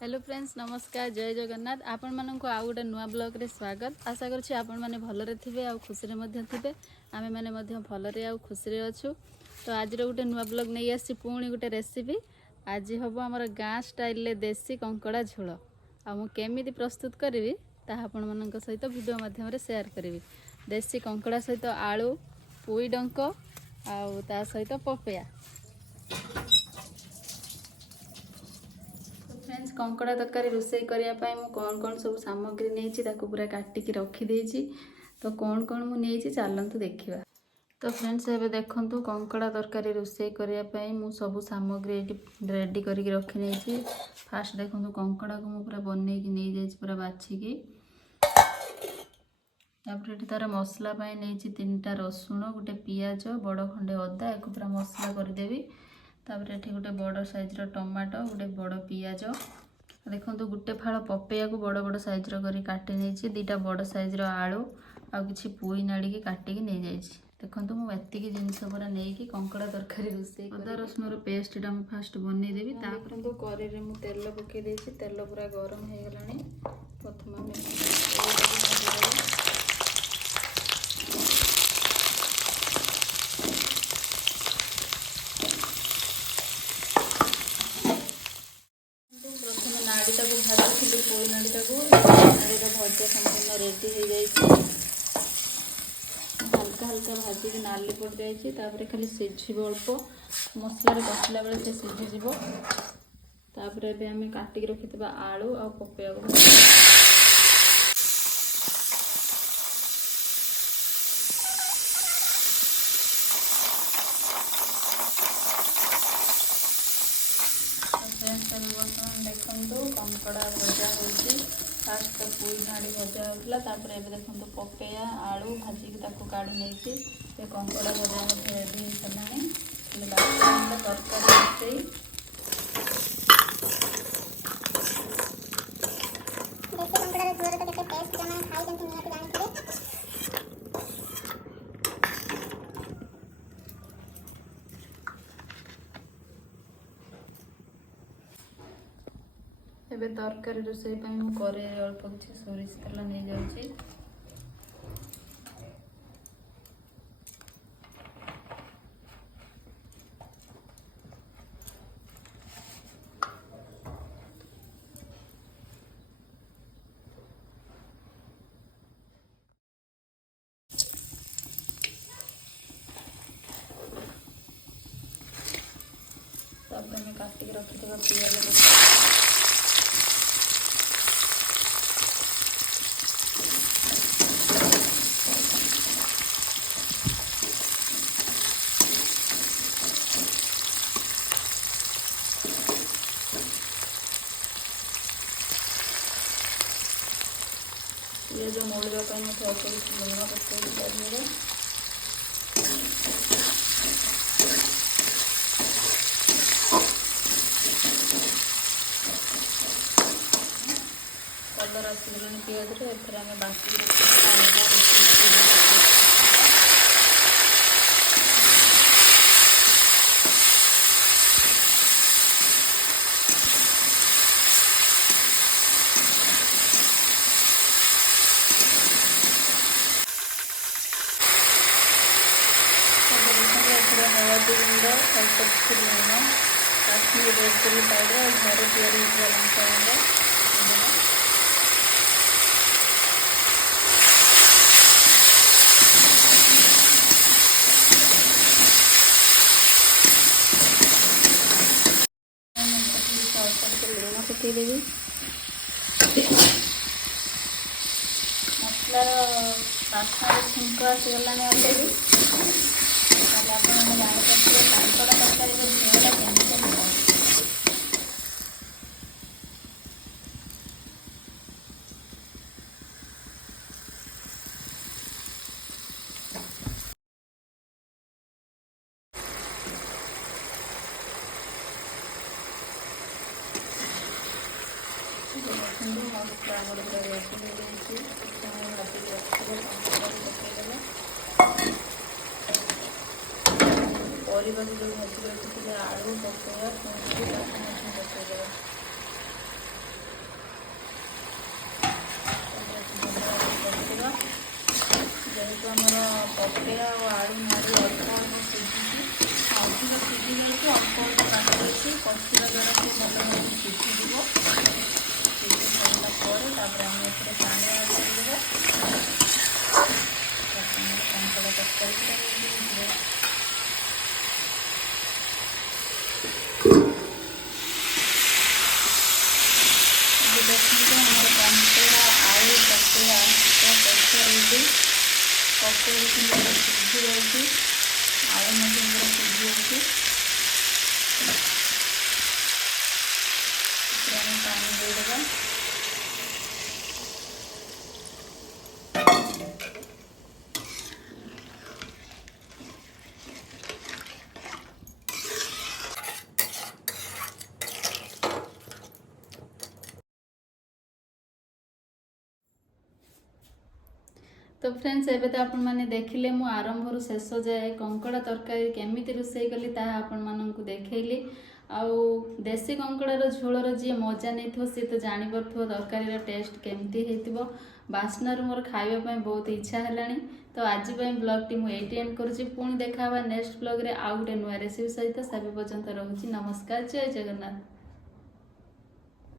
Hello friends, नमस्कार, जय जगन्नाथ। आपण मानक आउ गोटे नुआ ब्लॉग रे स्वागत। आशा करुँच आपण मैंने भलरे थे आ खुशी थे। आमे मैंने भलरे आ खुशी अच्छु। तो आज गोटे नुआ ब्लॉग नहीं आसी पुणी गोटे रेसिपी। आज हम आमर गाँ स्टाइल देसी कंकड़ा झोल आमि प्रस्तुत करी आपण मान सहित वीडियो माध्यम शेयर करी। देसी कंकड़ा सहित आलू पुई डंक आ सहित पपया। फ्रेंड्स, कंकड़ा तरकारी रोषे करने कौन कौन सब सामग्री नहीं पूरा काटिकी रखी। तो कौन कौन मुझे चलतु देखा। तो फ्रेंड्स एबे देखंतु कंकड़ा तरकारी रोषे करने मु सब सामग्री रेडी करके रखी नहीं। फास्ट देखंतु कंकड़ा को मु पूरा बनई की नहीं जाइए पूरा बाछिकी। तापर ये तार मसला नहीं 3टा रसुण गोटे पियाज बड़ खंडे अदा एक पूरा मसला करदेवी। तापर ये गोटे बड़ साइज्र टमाटो गोटे बड़ पियाज देखो गोटे फाड़ पपैया को बड़ बड़ साइज्र कर काटी नहीं। 2टा बड़ साइज्र आलू आ कि पुई नाड़ी काटिकी नहीं जाइए। देखो मुझे जिनस पूरा नहीं कंकड़ा तरकारी रोषे अदा रसुण पेस्ट टा मुझे फास्ट बनईदेवी। तापर तो कड़े मु तेल पकई तेल पूरा गरम हो गलानी। प्रथम नाड़ीटा को भाजी पुई नाड़ीटा को नाड़ी भजा संपूर्ण रेडी हो जाए। हल्का हल्का भाजी नाली पड़ जाए खाली सीझ अल्प मसला कषिला बेले से सीझीज। तापर एबे आमे काटिक रखिथिबा आलू आ पपया को बर्तमान देखो कंकड़ा भजा हो। फास्ट तो पुई नाड़ी भजा होता तापर एबे देखो पपया आलू भाजिक काढ़ी नहीं कंकड़ा भजा रेडी हो सारा तरकारी रोषे। एबे तरकारी रोषे करे अल्प किसी सोरिष तेल नहीं जाऊँगी। तापर हमें काटिक रखिथिबा पियाज पियाज मोड़ापी मत अल्प किसी लुण पकड़ कलर आसगला पियाज एथर आम बाकी हलदी गुंड अल्प किसी लुण काश्मीरी रेड चिली पाउडर घर तैयारी लंका गुंड लुण पकईदेवी। मसलार बास्ना छुंक आसगला अलरेडी आप जापारे कंकड़ा तरकारी झोलटा केमती हो। मसला गोटे पूरा रेडी हो जो भाजी रखी आलू पकड़ा पकईदेव। ଯେହେତୁ ଆମର ପପେୟା ଆଉ ଆଳୁ ନାଡ଼ି ଅଳ୍ପ ଅଳ୍ପ ସିଝିଛି, ଅଧିକ ସିଝି ଯାଇଛି, ଅଳ୍ପ ଅଳ୍ପ ପାଣି ଅଛି, କଷିବା ଦ୍ୱାରା ସେ ଭଲ ଭାବରେ ସିଝିଯିବ। ସିଝି ସାରିଲା ପରେ ତାପରେ ଆମେ ଏଥିରେ ପାଣି ଆଡ଼୍ କରିଦେବା। ତାପରେ ଆମର କଙ୍କଡ଼ା ତରକାରୀଟା ରେଡ଼ି ହେଇଯିବ। ଏବେ ଦେଖନ୍ତୁ ଆମର କଙ୍କଡ଼ା ଆଳୁ ପପେୟା କଷା ରେଡ଼ି। ପପେୟା କିନ୍ତୁ ସିଝି ଯାଇଛି, ଆଳୁ ମଧ୍ୟ ଆମର ସିଝି ଯାଇଛି। ସେଥିରେ ଆମେ ପାଣି ଦେଇଦେବା। तो फ्रेंड्स एबे तो आपण माने देखिले मु आरंभरू शेष जाए कंकड़ा तरकारी केमिति रोषेई कली ताहा आपण माननकु देखैली। आउ देसी कंकड़ार झोलर जी मजा नहीं सी तो जानी पड़थो तरकारी टेस्ट केमती हेतिबो। बास्नारू मोर खाइबा पई बहुत इच्छा हेलानी। तो आज ब्लॉग टी मुझे एंड करुच्ची। पुणी देखा नेक्स्ट ब्लॉग रे आउ गोटे नुआ रेसिपी सहित। सेबे पर्यंत रहुची नमस्कार, जय जगन्नाथ।